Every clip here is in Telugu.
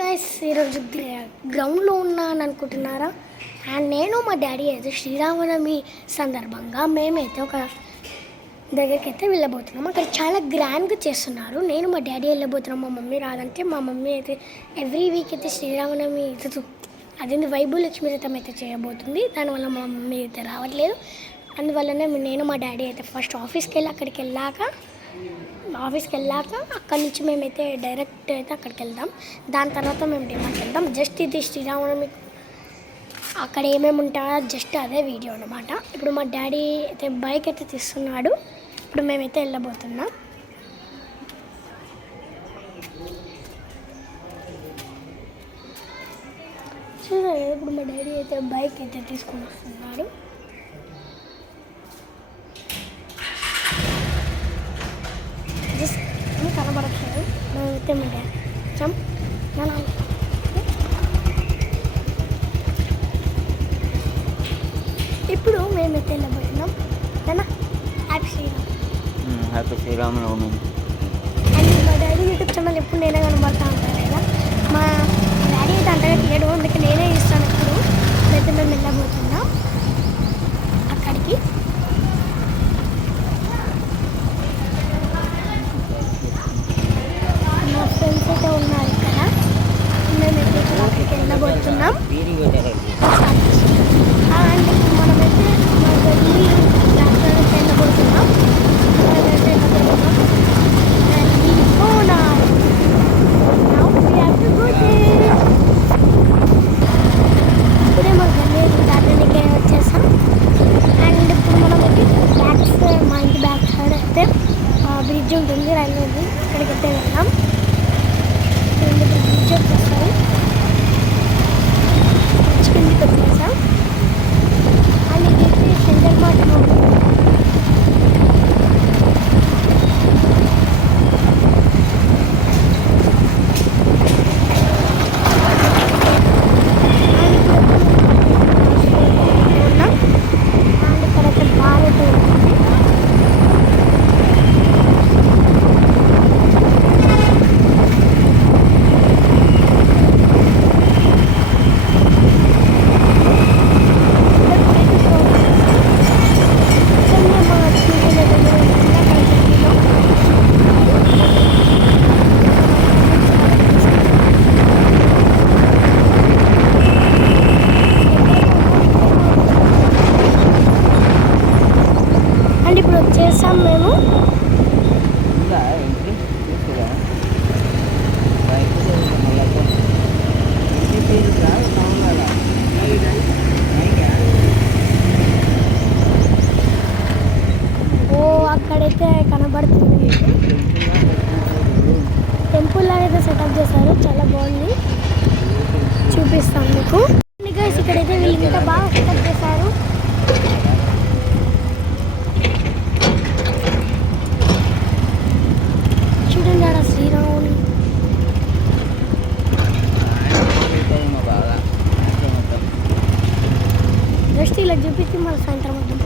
గైస్ ఈరోజు గ్రౌండ్లో ఉన్నాను అనుకుంటున్నారా? అండ్ నేను మా డాడీ అయితే శ్రీరామనవమి సందర్భంగా మేమైతే ఒక దగ్గరికి అయితే వెళ్ళబోతున్నాం. అక్కడ చాలా గ్రాండ్గా చేస్తున్నారు. నేను మా డాడీ వెళ్ళబోతున్నాం. మా మమ్మీ రాదంటే మా మమ్మీ అయితే ఎవ్రీ వీక్ అయితే శ్రీరామనవమి అదేంటి వైభవలక్ష్మి వ్రతం అయితే చేయబోతుంది. దానివల్ల మా మమ్మీ అయితే రావట్లేదు. అందువల్లనే నేను మా డాడీ అయితే ఫస్ట్ ఆఫీస్కి వెళ్ళి అక్కడికి వెళ్ళాక అక్కడి నుంచి మేమైతే డైరెక్ట్ అయితే అక్కడికి వెళ్దాం. దాని తర్వాత మేము డిమాండ్కి వెళ్దాం. జస్ట్ ఇది శ్రీరామనవమి అక్కడ ఏమేమి ఉంటాయో జస్ట్ అదే వీడియో అనమాట. ఇప్పుడు మా డాడీ అయితే బైక్ అయితే తీస్తున్నాడు. ఇప్పుడు మేమైతే వెళ్ళబోతున్నాం. చూసారు, ఇప్పుడు మా డాడీ అయితే బైక్ అయితే తీసుకొని వస్తున్నాడు. కనబడట్లేదు. మేమైతే మా డాడీ ఇప్పుడు మేమైతే వెళ్ళబోతున్నాం. హ్యాపీ శ్రీరామనవమి. అండ్ మా డాడీ యూట్యూబ్ ఛానల్ ఎప్పుడు నేనే కనబడతా ఉంటాను కదా. మా డాడీ అయితే అంతగా తీయడం, అందుకే నేనే ఇస్తాను. ఇప్పుడు అయితే మేము వెళ్ళబోతున్నాం అక్కడికి. మా ఫ్రెండ్స్ అయితే ఉన్నారు ఇక్కడ. మేమైతే అక్కడికి వెళ్ళబోతున్నాం. అండ్ మనమైతే మా గల్లీ రాష్ట్రానికి వెళ్ళబోతున్నాం. ఇప్పుడే మా గల్లీ దాటానికి వచ్చేసాం. అండ్ ఇప్పుడు మనం మా ఇంటి బ్యాక్ సైడ్ అయితే బ్రిడ్జ్ ఉంటుంది, రైల్వేది. అక్కడికైతే వెళ్దాం. బ్రిడ్జ్ వచ్చేస్తాం. బ్రిడ్జ్ కిందకి వచ్చేసాం. అండ్ ఇది సెంటర్ మార్ట్ రోడ్. ఇప్పుడు వచ్చేసాం మేము. అక్కడైతే కనబడుతుంది. టెంపుల్ లాగా అయితే సెటప్ చేశారు, చాలా బాగుంది. చూపిస్తాం మీకు. ఇక్కడైతే వీళ్ళు ఇంకా బాగా సెటప్ చేశారు. చూడండి ఆడ శ్రీరాముని. జస్ట్ ఇలా చూపించి మన సాయంత్రం వద్దాం.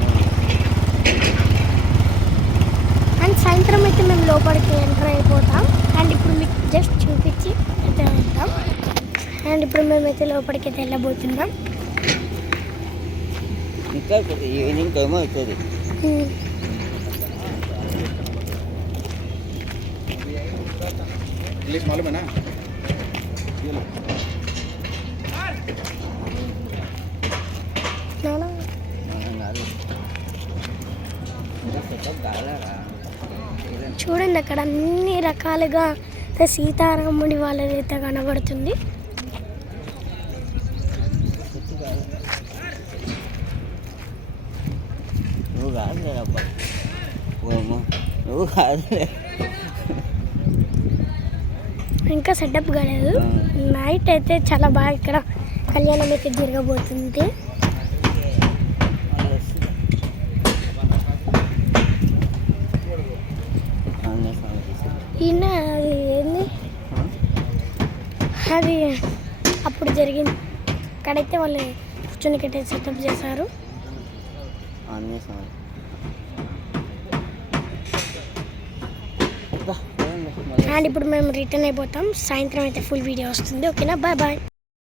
అండ్ సాయంత్రం అయితే మేము లోపలికి ఎంటర్ అయిపోతాం. అండ్ ఇప్పుడు మీకు జస్ట్ చూపించి అయితే వెళ్తాం. అండ్ ఇప్పుడు మేమైతే లోపలికి అయితే వెళ్ళబోతున్నాం. ఈవినింగ్ ఏమో అవుతుంది. मालूम है ना? చూడండి అక్కడ అన్ని రకాలుగా సీతారాముడి వాళ్ళదైతే కనబడుతుంది. ఇంకా సెటప్ కాలేదు. నైట్ అయితే చాలా బాగా ఇక్కడ కళ్యాణం అయితే జరగబోతుంది. ఈయన అది ఏంది, అది అప్పుడు జరిగింది. అక్కడైతే వాళ్ళు కూర్చొని సెటప్ చేశారు. అండ్ ఇప్పుడు మేము రిటర్న్ అయిపోతాం. సాయంత్రం అయితే ఫుల్ వీడియో వస్తుంది. ఓకేనా, బాయ్ బాయ్.